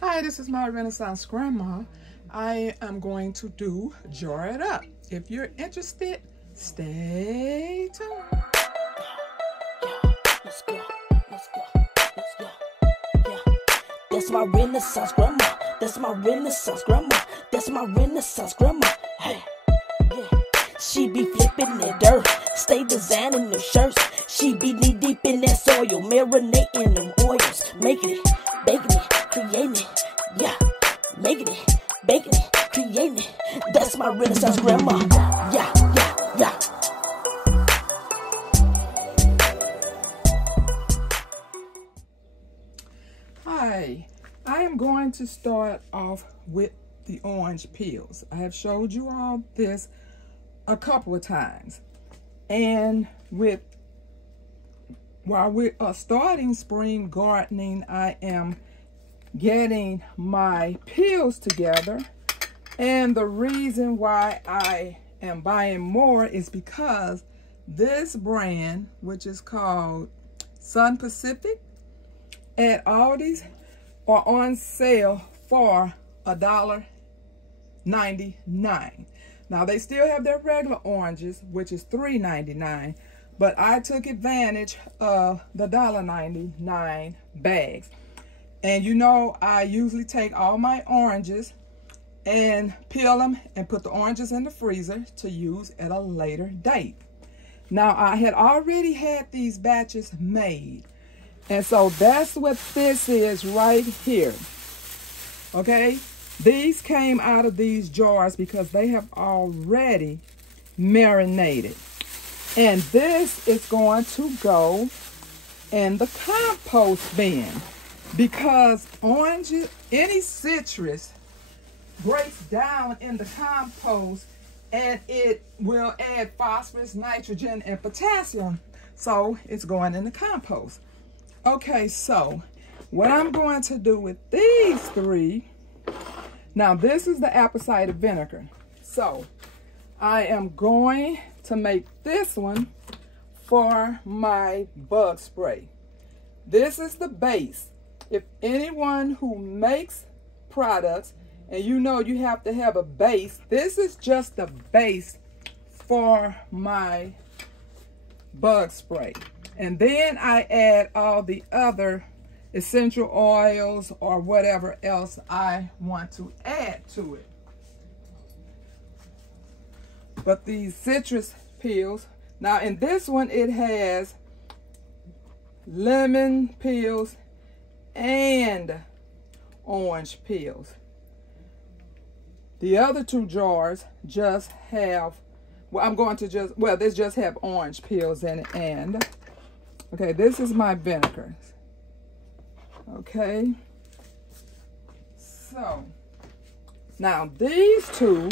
Hi, this is my Renaissance Grandma. I am going to do Jar It Up. If you're interested, stay tuned. Let's go. Yeah. That's my Renaissance Grandma. That's my Renaissance Grandma. That's my Renaissance Grandma. Hey. Yeah. She be flipping that dirt, stay designing the shirts. She be knee deep in that soil, marinating them oils, making it, baking it, creating it. Yeah, making it, baking it, creating it. That's my Renaissance Grandma. Yeah. Hi, I am going to start off with the orange peels. I have showed you all this a couple of times. And while we are starting spring gardening, I am getting my peels together. And the reason why I am buying more is because this brand, which is called Sun Pacific, at Aldi's are on sale for $1.99. Now they still have their regular oranges, which is $3.99, but I took advantage of the $1.99 bags. And you know, I usually take all my oranges and peel them and put the oranges in the freezer to use at a later date. Now I had already had these batches made, and so that's what this is right here. Okay, these came out of these jars because they have already marinated. And this is going to go in the compost bin because oranges, any citrus breaks down in the compost and it will add phosphorus, nitrogen, and potassium. So it's going in the compost. Okay, so what I'm going to do with these three, now this is the apple cider vinegar. So I am going to make this one for my bug spray. This is the base. If anyone who makes products, and you know you have to have a base, this is just the base for my bug spray. And then I add all the other essential oils or whatever else I want to add to it. But these citrus peels, now in this one it has lemon peels and orange peels. The other two jars just have, this just have orange peels in it. And okay, this is my vinegar. Okay, so now these two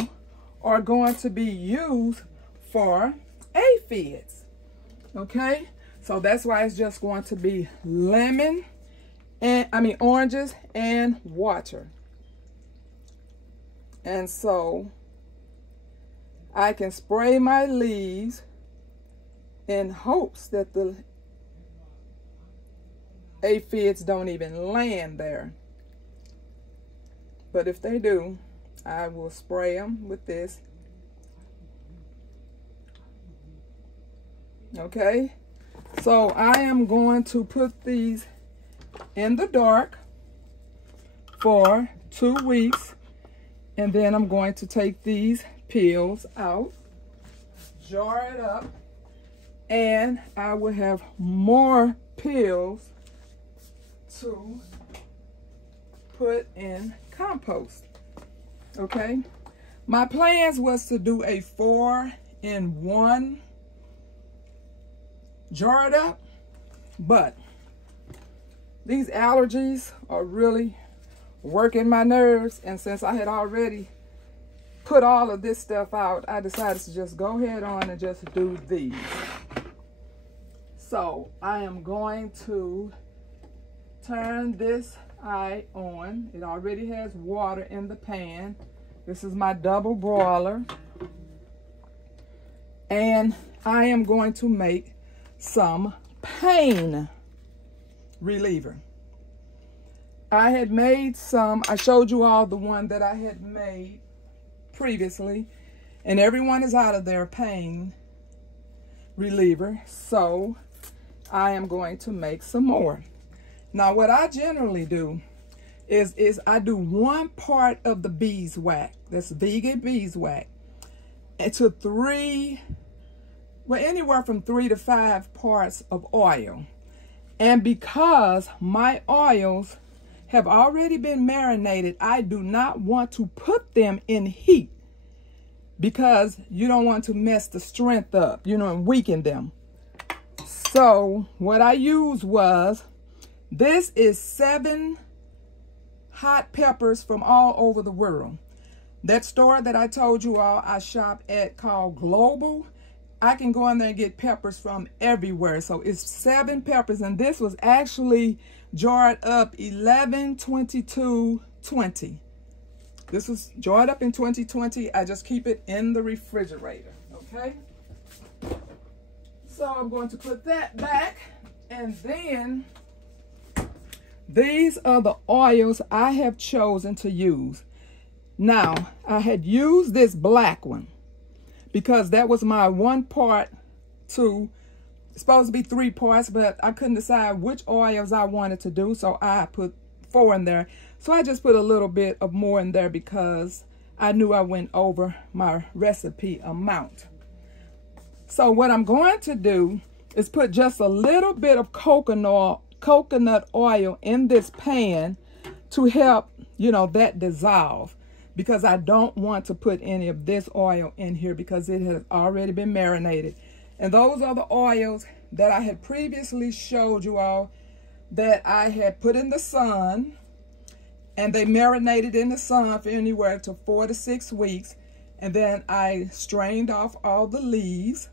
are going to be used for aphids. Okay, so that's why it's just going to be oranges and water. And so I can spray my leaves in hopes that the aphids don't even land there. But if they do, I will spray them with this. Okay, so I am going to put these in the dark for 2 weeks, and then I'm going to take these peels out, jar it up, and I will have more peels to put in compost. Okay, my plans was to do a 4-in-1 jar it up, but these allergies are really working my nerves, and since I had already put all of this stuff out, I decided to just go ahead on and just do these. So I am going to turn this eye on. It already has water in the pan. This is my double broiler, and I am going to make some pain reliever. I had made some. I showed you all the one that I had made previously, and everyone is out of their pain reliever, so I am going to make some more. Now what I generally do is I do 1 part of the beeswax, that's vegan beeswax, and to 3, well, anywhere from 3 to 5 parts of oil. And because my oils have already been marinated, I do not want to put them in heat, because you don't want to mess the strength up, you know, and weaken them. So what I used was, this is 7 hot peppers from all over the world. That store that I told you all I shop at called Global, I can go in there and get peppers from everywhere. So it's 7 peppers, and this was actually jarred up 11/22/20. This was jarred up in 2020. I just keep it in the refrigerator, okay? So I'm going to put that back, and then these are the oils I have chosen to use. Now, I had used this black one because that was my 1 part to, it's supposed to be 3 parts, but I couldn't decide which oils I wanted to do, so I put 4 in there. So I just put a little bit of more in there because I knew I went over my recipe amount. So what I'm going to do is put just a little bit of coconut oil in this pan to help, you know, that dissolve, because I don't want to put any of this oil in here because it has already been marinated. And those are the oils that I had previously showed you all that I had put in the sun, and they marinated in the sun for anywhere to 4 to 6 weeks. And then I strained off all the leaves,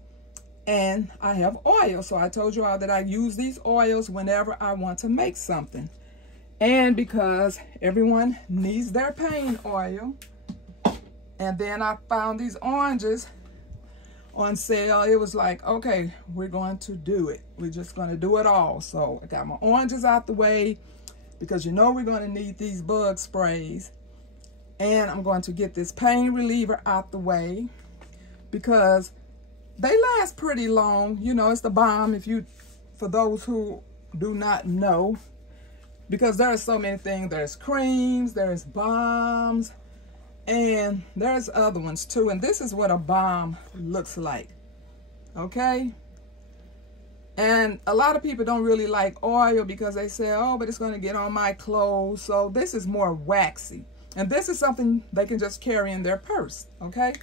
and I have oil. So I told you all that I use these oils whenever I want to make something. And because everyone needs their pain oil. And then I found these oranges on sale. It was like, okay, we're going to do it. We're just going to do it all. So I got my oranges out the way, because you know we're going to need these bug sprays. And I'm going to get this pain reliever out the way, because they last pretty long. You know, it's the Balm, for those who do not know, because there are so many things. There's creams, there's balms, and there's other ones too. And this is what a balm looks like, okay? And a lot of people don't really like oil because they say, oh, but it's going to get on my clothes. So this is more waxy. And this is something they can just carry in their purse, okay?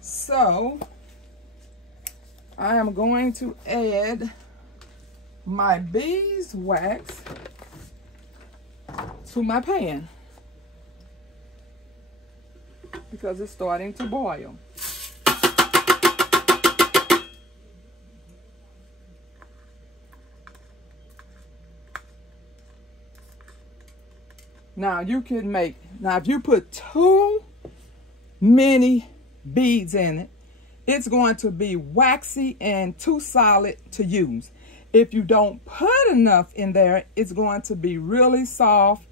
So I am going to add my beeswax to my pan, because it's starting to boil. Now you can make, if you put too many beads in it, it's going to be waxy and too solid to use. If you don't put enough in there, it's going to be really soft,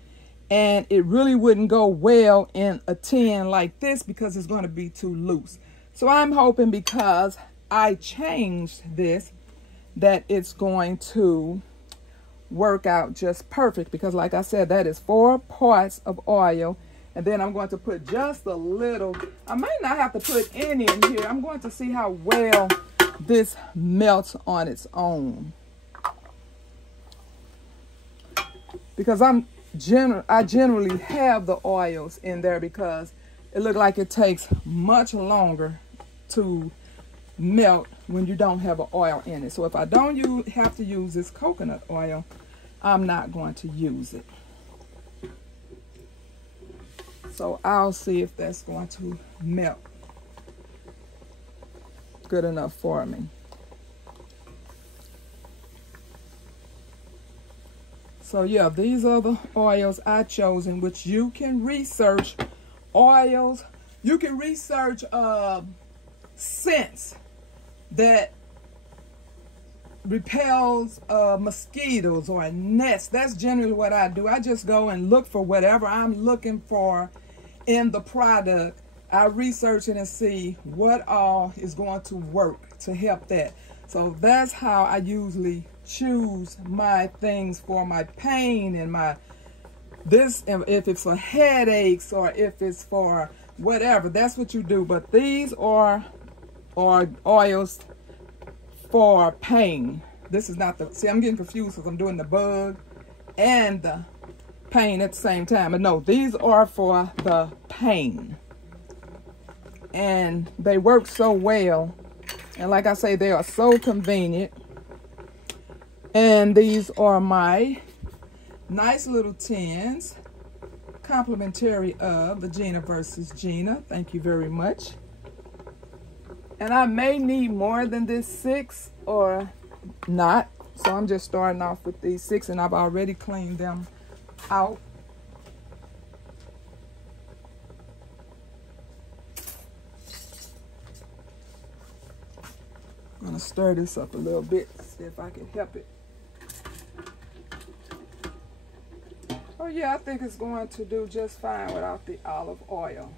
and it really wouldn't go well in a tin like this because it's going to be too loose. So I'm hoping, because I changed this, that it's going to work out just perfect, because like I said, that is 4 parts of oil. And then I'm going to put just a little, I might not have to put any in here. I'm going to see how well this melts on its own, because I generally have the oils in there because it looks like it takes much longer to melt when you don't have an oil in it. So if I don't have to use this coconut oil, I'm not going to use it. So I'll see if that's going to melt good enough for me. So yeah, these are the oils I chosen, which you can research oils. You can research scents that repels mosquitoes or nests. That's generally what I do. I just go and look for whatever I'm looking for in the product. I research it and see what all is going to work to help that. So that's how I usually choose my things for my pain and my if it's for headaches or if it's for whatever, that's what you do. But these are oils for pain. This is not the, see, I'm getting confused because I'm doing the bug and the pain at the same time. But no, these are for the pain. And they work so well. And like I say, they are so convenient. And these are my nice little tins, complimentary of the Gina versus Gina. Thank you very much. And I may need more than this 6 or not. So I'm just starting off with these 6, and I've already cleaned them out. I'm gonna stir this up a little bit, see if I can help it. Oh yeah, I think it's going to do just fine without the olive oil.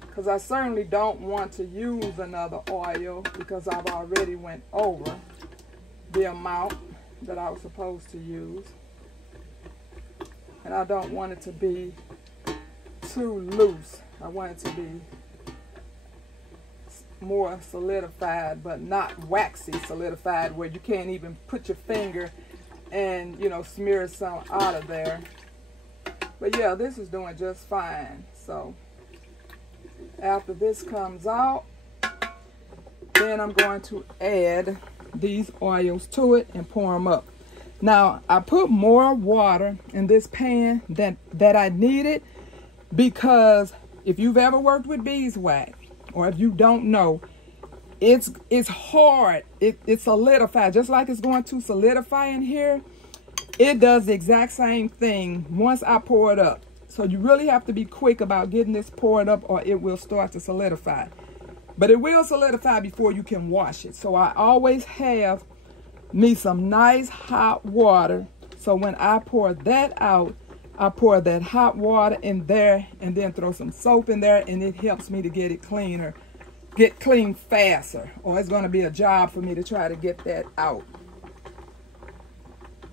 Because I certainly don't want to use another oil because I've already went over the amount that I was supposed to use. And I don't want it to be too loose. I want it to be more solidified, but not waxy solidified where you can't even put your finger and, you know, smear some out of there. But yeah, this is doing just fine. So after this comes out, then I'm going to add these oils to it and pour them up. Now, I put more water in this pan that I needed because if you've ever worked with beeswax, or if you don't know, it's hard. It solidifies. Just like it's going to solidify in here, it does the exact same thing once I pour it up. So you really have to be quick about getting this poured up or it will start to solidify. But it will solidify before you can wash it. So I always have me some nice hot water. So when I pour that out, I pour that hot water in there and then throw some soap in there, and it helps me to get it cleaner, get clean faster, or it's going to be a job for me to try to get that out.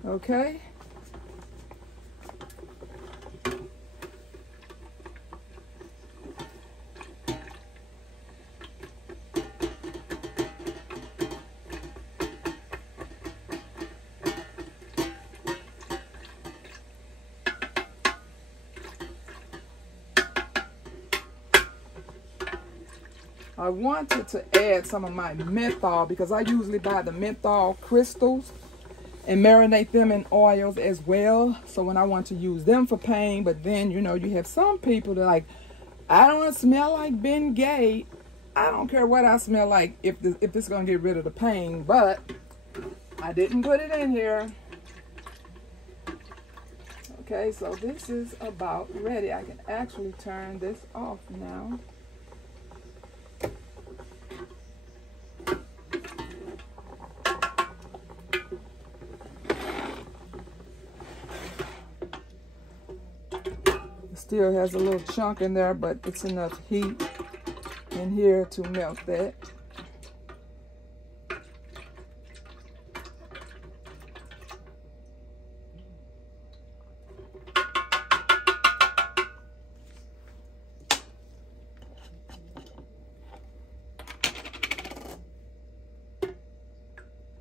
Okay. I wanted to add some of my menthol because I usually buy the menthol crystals and marinate them in oils as well. So when I want to use them for pain, but then, you know, you have some people that are like, I don't want to smell like Ben Gay. I don't care what I smell like if this is going to get rid of the pain, but I didn't put it in here. Okay, so this is about ready. I can actually turn this off now. Still has a little chunk in there, but it's enough heat in here to melt that.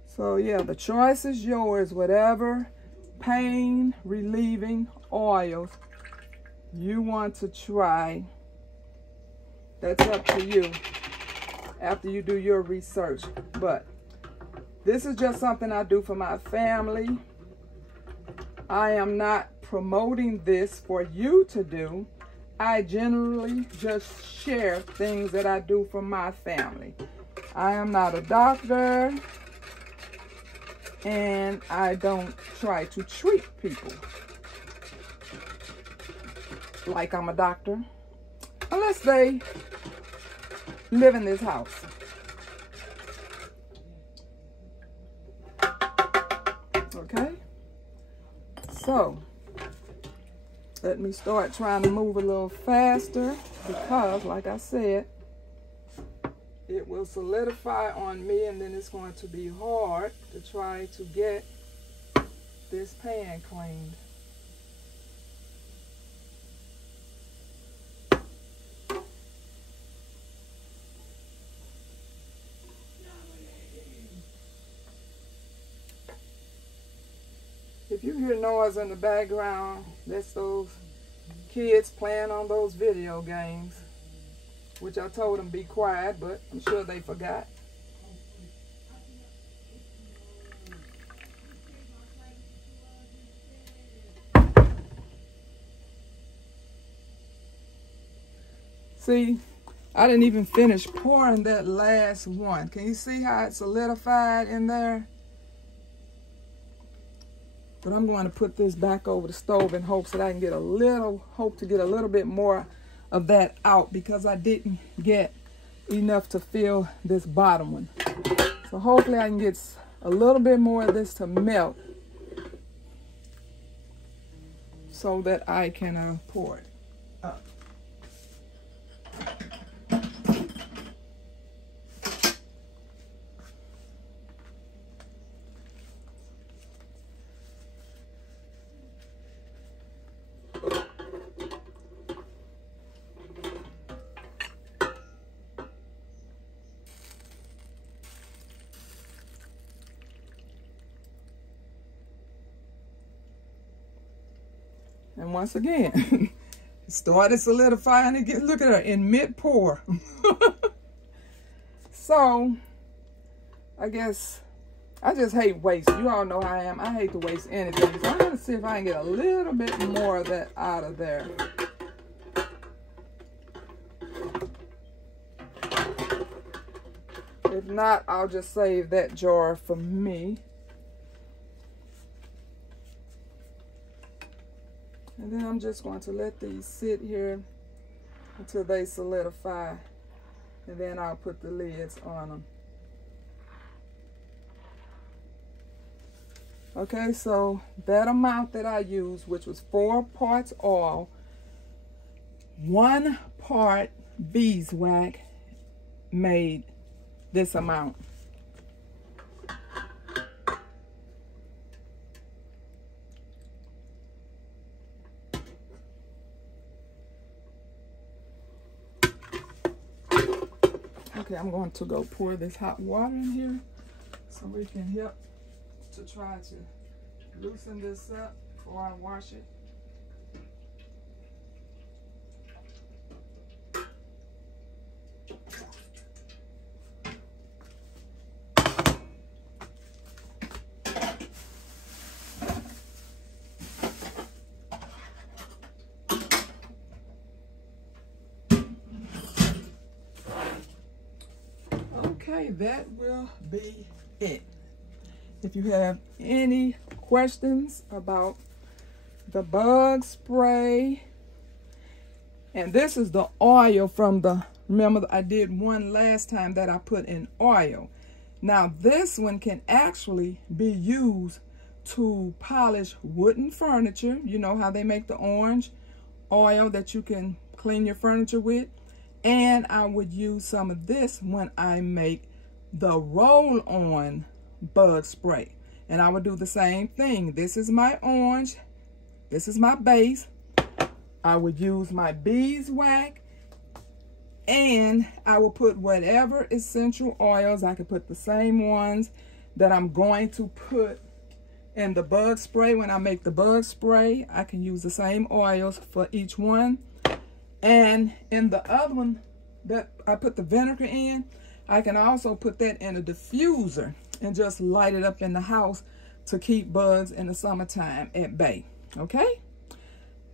So yeah, the choice is yours. Whatever pain relieving oils you want to try, that's up to you after you do your research. But this is just something I do for my family. I am not promoting this for you to do. I generally just share things that I do for my family. I am not a doctor, and I don't try to treat people like I'm a doctor, unless they live in this house. Okay, so let me start trying to move a little faster because, like I said, it will solidify on me, and then it's going to be hard to try to get this pan cleaned. If you hear noise in the background, that's those kids playing on those video games, which I told them be quiet, but I'm sure they forgot. See, I didn't even finish pouring that last one. Can you see how it solidified in there? But I'm going to put this back over the stove in hopes that I can get a little bit more of that out, because I didn't get enough to fill this bottom one. So hopefully I can get a little bit more of this to melt so that I can pour it up. And once again, it started solidifying again. Look at her in mid-pour. So, I guess I just hate waste. You all know how I am. I hate to waste anything. So I'm going to see if I can get a little bit more of that out of there. If not, I'll just save that jar for me. And then I'm just going to let these sit here until they solidify. And then I'll put the lids on them. Okay, so that amount that I used, which was 4 parts oil, 1 part beeswax, made this amount. Okay, I'm going to go pour this hot water in here so we can help to try to loosen this up before I wash it. Okay, that will be it. If you have any questions about the bug spray, and this is the oil from the, remember I did one last time that I put in oil. Now this one can actually be used to polish wooden furniture. You know how they make the orange oil that you can clean your furniture with? And I would use some of this when I make the roll-on bug spray. And I would do the same thing. This is my orange. This is my base. I would use my beeswax. And I will put whatever essential oils. I could put the same ones that I'm going to put in the bug spray. When I make the bug spray, I can use the same oils for each one. And in the other one that I put the vinegar in, I can also put that in a diffuser and just light it up in the house to keep bugs in the summertime at bay. Okay?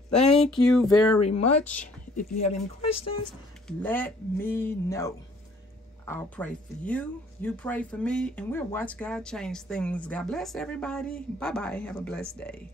Thank you very much. If you have any questions, let me know. I'll pray for you. You pray for me, and we'll watch God change things. God bless everybody. Bye-bye. Have a blessed day.